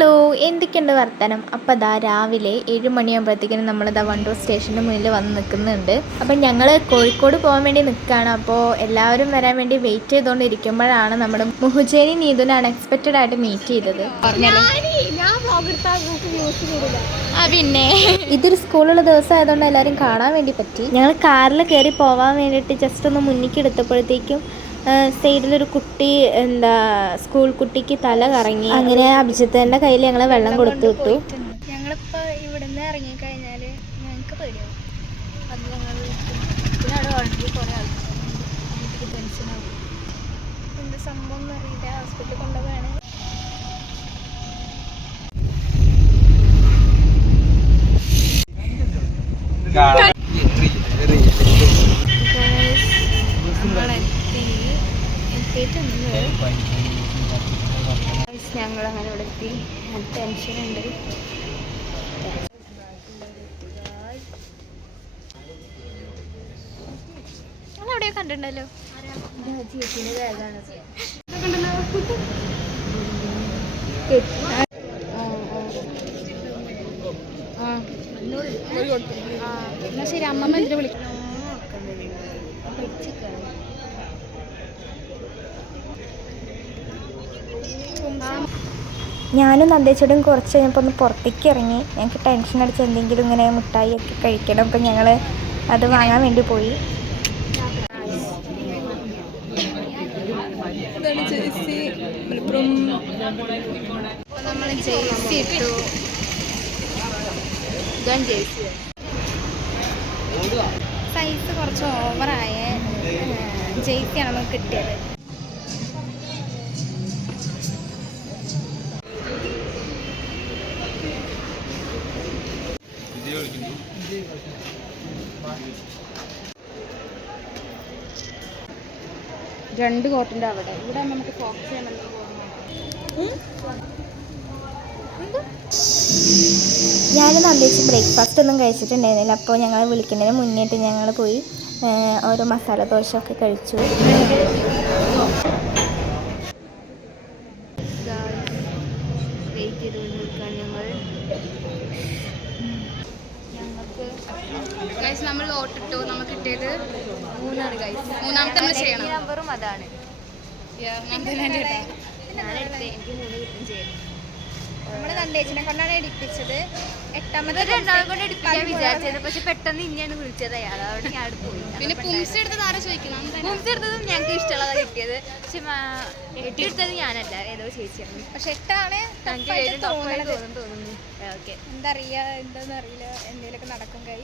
Hello, എന്തൊക്കെയുണ്ട് വർത്തമാനം? അപ്പോൾ അതാ രാവിലെ 7 മണിയാകുമ്പോഴത്തേക്കിനും നമ്മളിതാ വണ്ടൂർ സ്റ്റേഷൻ്റെ മുന്നിൽ വന്ന് നിൽക്കുന്നുണ്ട്. അപ്പം ഞങ്ങൾ കോഴിക്കോട് പോകാൻ വേണ്ടി നിൽക്കുകയാണ്. അപ്പോൾ എല്ലാവരും വരാൻ വേണ്ടി വെയിറ്റ് ചെയ്തുകൊണ്ടിരിക്കുമ്പോഴാണ് നമ്മുടെ മുഹുജേനി നീതുനെ അൺഎക്സ്പെക്റ്റഡ് ആയിട്ട് മീറ്റ് ചെയ്തത്. പിന്നെ ഇതൊരു സ്കൂളുള്ള ദിവസം ആയതുകൊണ്ട് എല്ലാവരും കാണാൻ വേണ്ടി പറ്റി. ഞങ്ങൾ കാറിൽ കയറി പോകാൻ വേണ്ടിയിട്ട് ജസ്റ്റ് ഒന്ന് മുന്നിലേക്ക് എടുത്തപ്പോഴത്തേക്കും സൈഡിലൊരു കുട്ടി സ്കൂൾ കുട്ടിക്ക് തല കറങ്ങി. അങ്ങനെ അഭിജിത്തേൻ്റെ കയ്യിൽ ഞങ്ങൾ വെള്ളം കൊടുത്തു വിട്ടു. ഞങ്ങളിപ്പോൾ ഇവിടുന്ന് ഇറങ്ങിക്കഴിഞ്ഞാൽ ഞങ്ങൾക്ക് പേടിയാവും. അത് ഞങ്ങൾ പിന്നെ അവിടെ ഓൾറെഡി കുറേ ആൾക്കാരുണ്ട്. എനിക്ക് ടെൻഷനാവും. എന്ത് സംഭവം എന്ന് അറിയില്ല. ഹോസ്പിറ്റലിൽ കൊണ്ടുപോവാണ്. ഞങ്ങളങ്ങനെ ഇവിടെ എത്തി. ടെൻഷനുണ്ട്. ഞങ്ങളെവിടെയോ കണ്ടിട്ടുണ്ടല്ലോ. ചേച്ചീൻ്റെ ബാഗാണ്. എന്നാ ശരി, അമ്മമ്മ എന്തിനു വിളിക്കും? ഞാനും നന്ദേച്ചോടും കുറച്ച് കഴിഞ്ഞപ്പോൾ ഒന്ന് പുറത്തേക്ക് ഇറങ്ങി. ഞങ്ങൾക്ക് ടെൻഷൻ അടിച്ച് എന്തെങ്കിലും ഇങ്ങനെ മിഠായി ഒക്കെ കഴിക്കണം. അപ്പം ഞങ്ങൾ അത് വാങ്ങാൻ വേണ്ടി പോയി. നമ്മൾ ജേഴ്സി ഇട്ടു. സൈസ് കുറച്ച് ഓവറായ ജേഴ്സിയാണ് നമുക്ക് കിട്ടിയത്. രണ്ട് കോട്ടിൻ്റെ അവിടെ ഇവിടെ നമുക്ക് ഫോക്കസ് ചെയ്യാൻ ഞാനും നന്ദേച്ചി ബ്രേക്ക്ഫാസ്റ്റ് ഒന്നും കഴിച്ചിട്ടുണ്ടായിരുന്നില്ല. അപ്പോൾ ഞങ്ങൾ വിളിക്കുന്നതിന് മുന്നേറ്റ് ഞങ്ങൾ പോയി ഓരോ മസാല ദോശ ഒക്കെ കഴിച്ചു. വെയിറ്റ് ചെയ്തുകൊണ്ട് നിൽക്കാൻ ഗൈസ് നമ്മൾ ഓട്ടിട്ടു. നമുക്ക് കിട്ടിയത് 3 ഗൈസ്. മൂന്നാമത്തെ നമ്മൾ ചെയ്യണം. നമ്പറും അതാണ്. ഞാനെടുത്ത് എനിക്ക് 3 കിട്ടും ചെയ്യണം. നമ്മൾ നന്ദേച്ചിനെ കൊണ്ടാണ് എടുപ്പിച്ചത്. 8ാമത്തെ രണ്ടാളും കൊണ്ട് എടുപ്പിക്കാൻ വിചാരിച്ചത്. പക്ഷെ പെട്ടെന്ന് ഇനിയാണ് വിളിച്ചത് അയാൾ. അവിടെ ഞാൻ പോയി. പിന്നെ പുംസ് എടുത്തത് ആരാ ചോദിക്കണം? പുംസ് എടുത്തതും ഞങ്ങൾക്ക് ഇഷ്ടമുള്ളതാണ് കിട്ടിയത്. പക്ഷെ 8 എടുത്തത് ഞാനല്ല, ഏതോ ചേച്ചിയാണ്. പക്ഷെ 8ആണ് തോന്നുന്നു. ഓക്കെ, എന്താണെന്ന് അറിയില്ല. എന്തെങ്കിലുമൊക്കെ നടക്കും. കൈ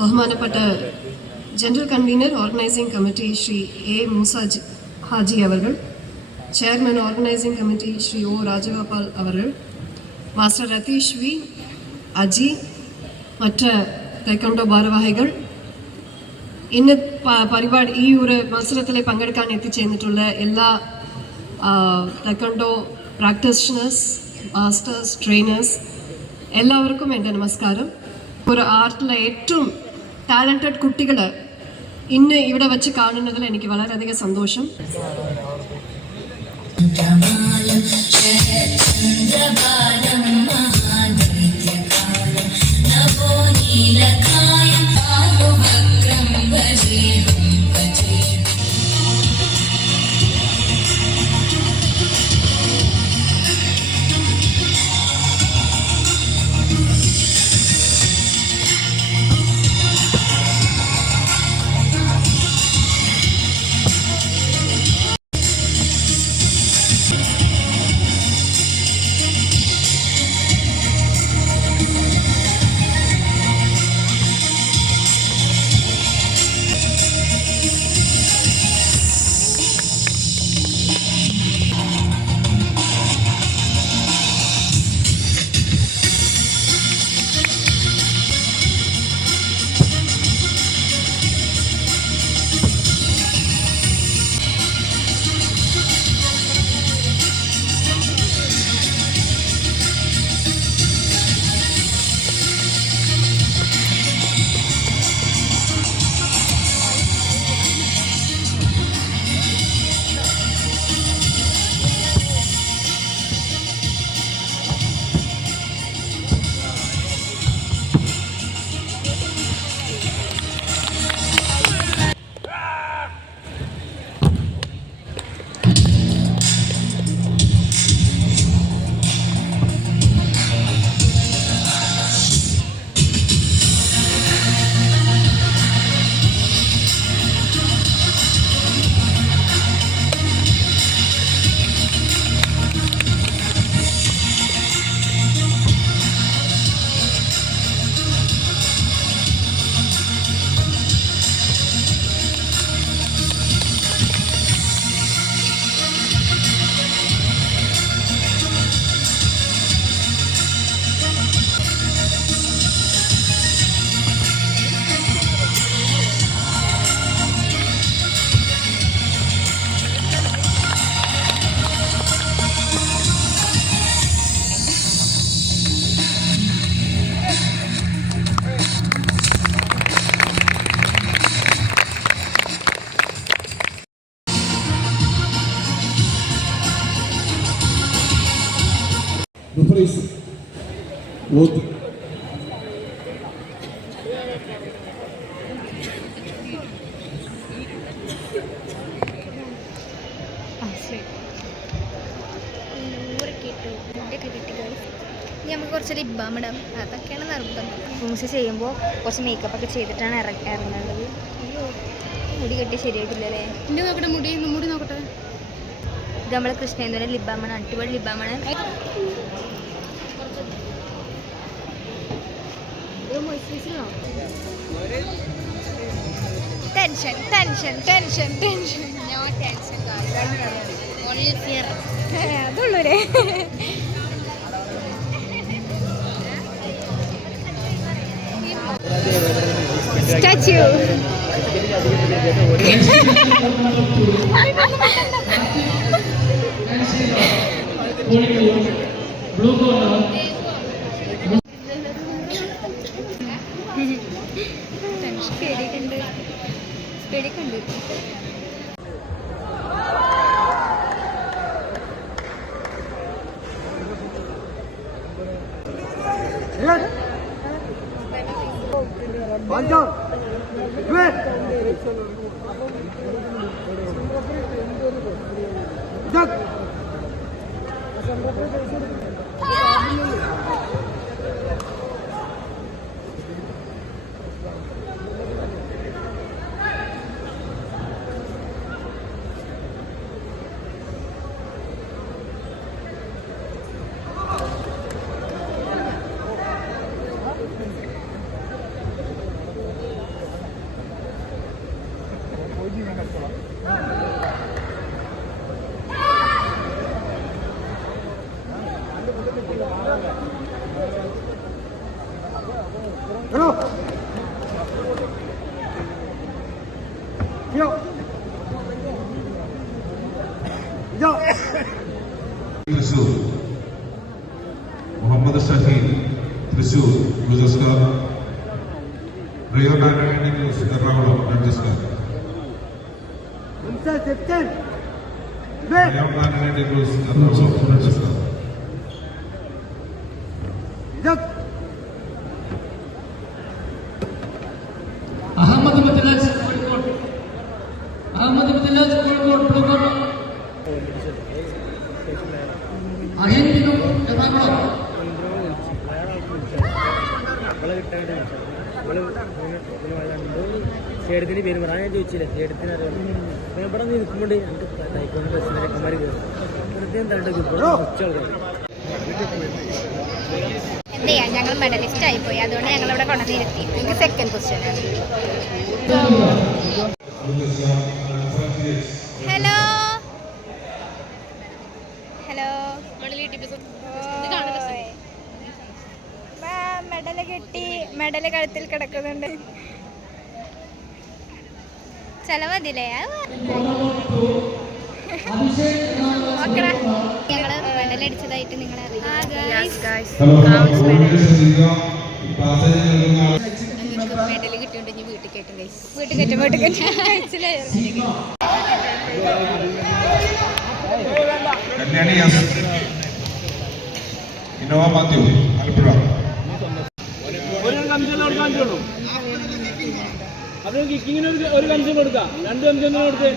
ബഹുമാനപ്പെട്ട general convener organising committee Shri A Moosa Haji അവർ, chairman organising committee Shri O Rajagopal അവർ, മാസ്റ്റർ രതീഷ് വി, അജി, മറ്റ് തൈക്കോണ്ടോ ഭാരവാഹികൾ, ഇന്ന് പരിപാടി ഈ ഒരു മത്സരത്തിൽ പങ്കെടുക്കാൻ എത്തിച്ചേർന്നിട്ടുള്ള എല്ലാ തൈക്കോണ്ടോ പ്രാക്ടീഷണേഴ്സ്, മാസ്റ്റേഴ്സ്, ട്രെയിനേഴ്സ് എല്ലാവർക്കും എൻ്റെ നമസ്കാരം. ഒരു ആർട്ടിലെ ഏറ്റവും ടാലൻറ്റഡ് കുട്ടികൾ ഇന്ന് ഇവിടെ വെച്ച് കാണുന്നതിൽ എനിക്ക് വളരെയധികം സന്തോഷം. ബൂത്ത് ഇനി നമുക്ക് കുറച്ച് ലിപ് ബാം ഇടാം, അതൊക്കെയാണ് നിർബന്ധം. മൂസ് ചെയ്യുമ്പോൾ കുറച്ച് മേക്കപ്പ് ഒക്കെ ചെയ്തിട്ടാണ് ഇറങ്ങേണ്ടത്. മുടി കെട്ടി ശരിയായിട്ടില്ലല്ലേ? മുടി നോക്കട്ടെ, മുടി നോക്കട്ടെ. ഇത് നമ്മൾ കൃഷ്ണേന്ദ്രൻ്റെ ലിപ് ബാമാണ്, അടിപൊളി ലിപ് ബാമാണ്. Tension tension tension tension no tension only fear അതുള്ളൂരേ. സ്റ്റാച്യു പേടിക്കുണ്ട്. തൃശൂർ മുഹമ്മദ് ഷഹീൻ തൃശൂർ ഗുജസ്കാർ റിയോ ഡാറ്റാവേണ്ടി ന്യൂസ് എറണാകുളം രജിസ്റ്റർ റിയോ ഡാറ്റാവേണ്ടി ന്യൂസ് എറണാകുളം രജിസ്റ്റർ അഹമ്മദ് മുത്തലാജ് കോഴിക്കോട് പുളിക്കോട് അഹിന്ദിനും എറണാകുളം ചേട്ടത്തിന് പേര് പറയാൻ ഞാൻ ചോദിച്ചില്ല, ചേട്ടത്തിന് അറിയാം. ഇവിടെ നിൽക്കുമ്പോണ്ട് എനിക്ക് തൈക്കോണ്ട് ബസ്സിനൊക്കെമാർ കയറും. എന്താണ്ട് എന്ത് ചെയ്യാം, ഞങ്ങൾ മെഡലിസ്റ്റ് ആയിപ്പോയി, അതുകൊണ്ട് ഞങ്ങളിവിടെ കൊണ്ടുവന്നിരുത്തി. എനിക്ക് second question. Hello hello, medal കിട്ടി, മെഡല് കഴുത്തിൽ കിടക്കുന്നുണ്ട്. ചെലവതില്ലേ? ഞങ്ങള് മെഡലടിച്ചതായിട്ട് നിങ്ങളെ മെഡല് കിട്ടിയോണ്ട് ഇനി വീട്ടിൽ കയറ്റും. വീട്ടിൽ കയറ്റും കല്യാണി ഇന്നോവ മാത്യു ആലപ്പുഴ. അപ്പോൾ കിക്കിങ്ങിന് ഒരു കംസം കൊടുക്കാം, 2 കംസം കൊടുത്തേ.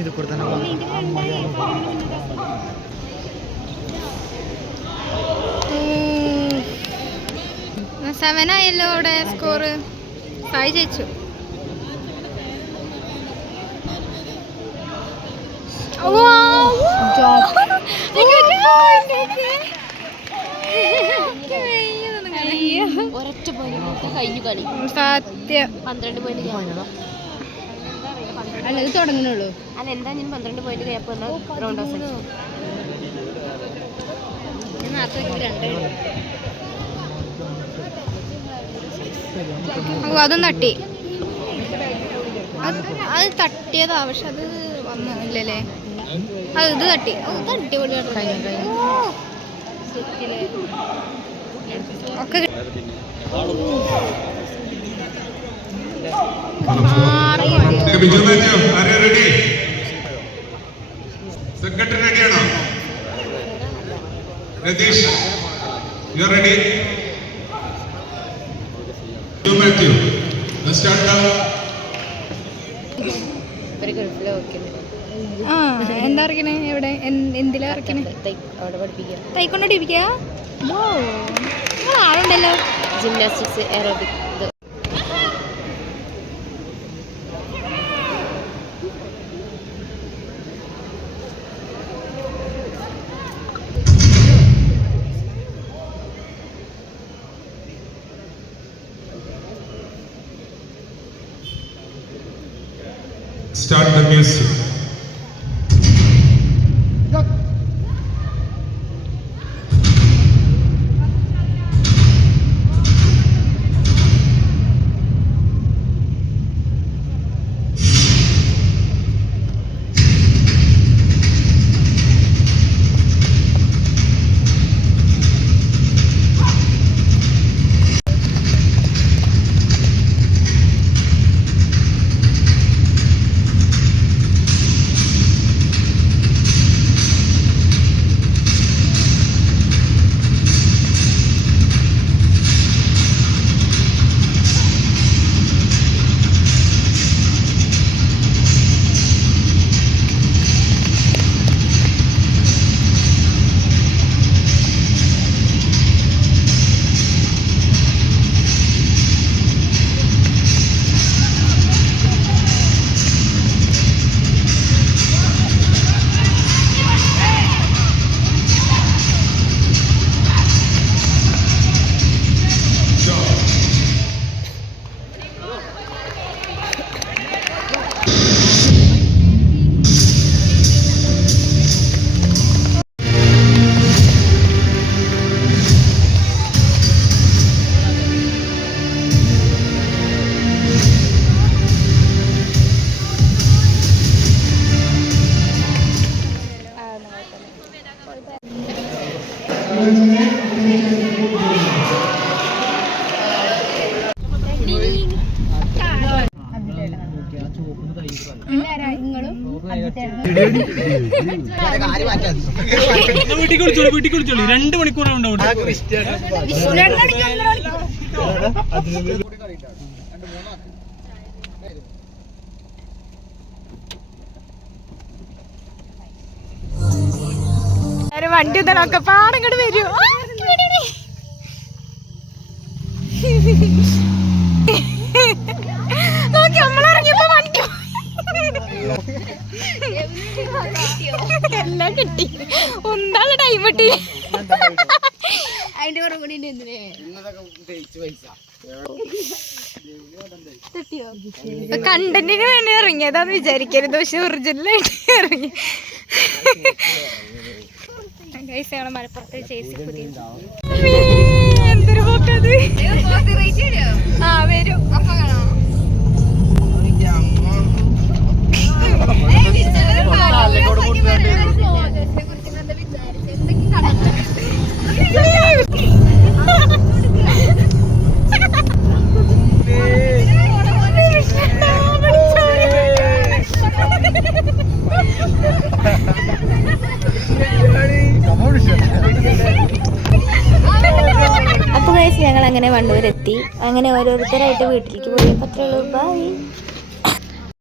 ഇത് കൊടുത്താൽ സെവൻ ആയല്ലോ ഇവിടെ സ്കോർ. 5 ജയിച്ചു. ഒരൊറ്റ പോയിന്റ് കഴിഞ്ഞു കളി. സത്യം 12 പോയിന്റ് അല്ല, ഇത് തുടങ്ങുന്നുള്ളൂ. അല്ല, എന്താ ഞാൻ 12 പോയിന്റ് ഗ്യാപ്പ് വന്ന റൗണ്ട് ഓഫ് നേരത്തെ 2 ഓ അതും തട്ടി. അത് തട്ടിയതാ, പക്ഷെ അത് വന്നില്ലല്ലേ. അത് ഇത് തട്ടി. അത് അടിപൊളിയായിട്ട് ഒക്കെ Biju Mathew, are you ready? Secretary റെഡിയാണോ? Ratheesh, you are ready? Biju Mathew, let's start now. ആ എന്താ ഇറക്കണേ? എവിടെ എന്തിലാ ഇറക്കണേ? അവിടെ പഠിപ്പിക്കുക. തൈക്കൊണ്ട് ഇരിപ്പിക്കാ. ആളുണ്ടല്ലോ. Gymnastics, aerobic. Start the music. വീട്ടിൽ കുളിച്ചോളൂ 2 മണിക്കൂറാണ് വണ്ടി ഒക്കെ പാടങ്ങോട്ട് വരും. നോക്കി നമ്മളിറങ്ങിയപ്പോ വണ്ടി എല്ലാം കിട്ടി. ഒന്നാള് ടൈം കിട്ടി. അതിന്റെ കുറേ കൂടി കണ്ടന്റിന് വേണ്ടി ഇറങ്ങിയതാന്ന് വിചാരിക്കരുത്, പക്ഷെ ഒറിജിനലായിട്ട് ഇറങ്ങി. മലപ്പുറത്ത് ചേച്ചി പുതിയ എന്തൊരു പോക്കത്. ആ വരും. അപ്പൊ കാണാം. അപ്പോൾ ഗൈസ് ഞങ്ങൾ അങ്ങനെ വണ്ടൂരെത്തി. അങ്ങനെ ഓരോരുത്തരായിട്ട് വീട്ടിലേക്ക് പോയി. അപ്പോൾ അത്രേ ഉള്ളൂ. ബൈ.